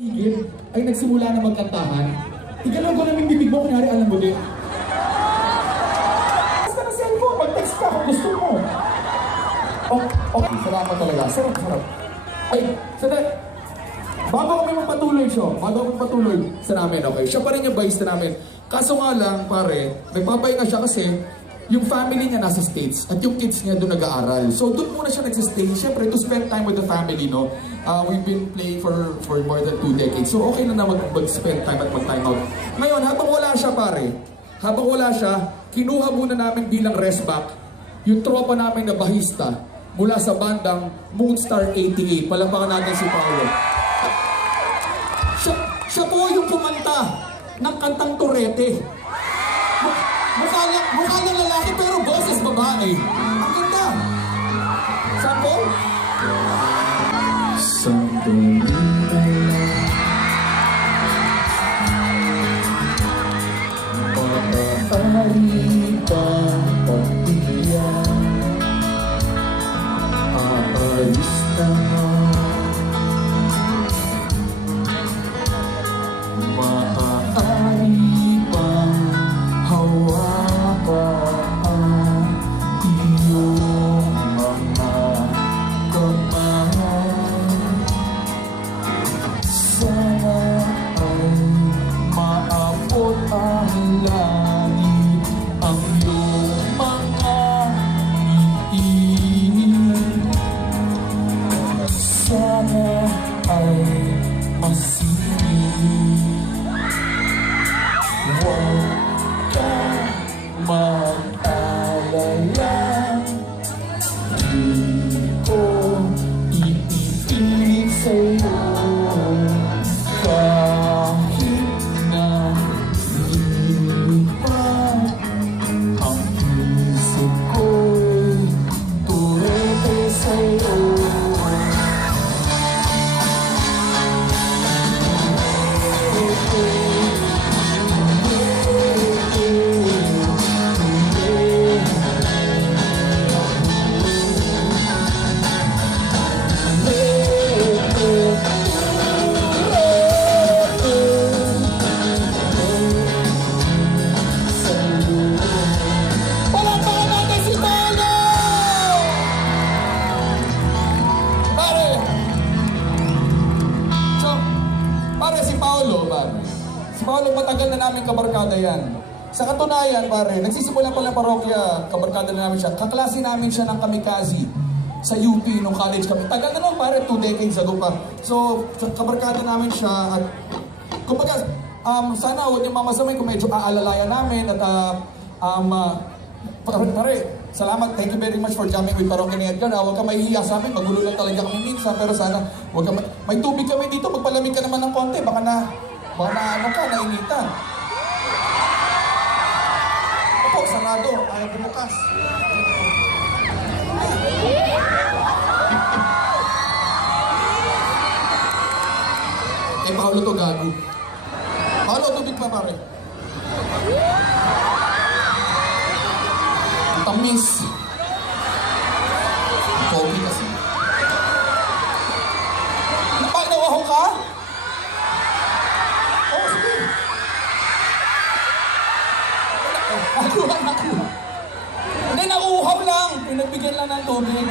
Higit ay nagsimula na magkantahan. Igalaw ko namin bibig mo, kunyari alam mo din. Basta na cellphone, mag-text ka kung gusto mo. Okay, salamat talaga. Sarap. Ay, sandali. Bago kami magpatuloy sa namin, okay? Siya pa rin yung vice na namin. Kaso nga lang, pare, nagpapahinga siya kasi yung family niya nasa States at yung kids niya doon nag-aaral. So doon muna siya nagsistay. Siyempre, to spend time with the family, no? We've been playing for more than 2 decades. So okay na mag-spend time at mag-time out. Ngayon, habang wala siya, pare, kinuha muna namin bilang rest back yung tropa namin na bahista mula sa bandang Moonstar 88. Palakpakan natin si Paolo. Siya po yung kumanta ng kantang Torete. Mukha lang lalaki pero boses babae. Ang ganda. Sample? Sandali na lang maaari pang pagbigyan. Aalis na maaari pang hawakan ang iyong mga kamay. Sana ay maabot ang langit ang iyong mga ngiti. Sana ay masigit. Huwag ka mag-alala, di ko ipipilit sa'yo kahit na lipat ang isip ko'y turete sa'yo. Si Paolo, matagal na namin kabarkada yan. Sa katunayan, pare, nagsisimula pa lang parokya, kabarkada na namin siya. Kaklase namin siya ng kamikaze sa UP nung college kami. Tagal na lang, pare, 2 decades ago pa. So, kabarkada namin siya at kumbaga, sana huwag niyo mamasamay kung medyo aalalayan namin at pare, salamat. Thank you very much for jamming with Parokya ni Edgar. Huwag ka mahihiya sa amin. Magulo lang talaga kami minsan. Pero sana, huwag ka may tubig kami dito. Magpalamig ka naman ng konti. Baka nainitan. Opo, sarado. Ayaw bumukas. Paolo to gago. Paolo, tubig pa, pare. Tamis. Coffee kasi. Nawaho ka? Oo, sige. Nakuha. Hindi, nauuhaw lang. Pinagbigyan lang ng tubig.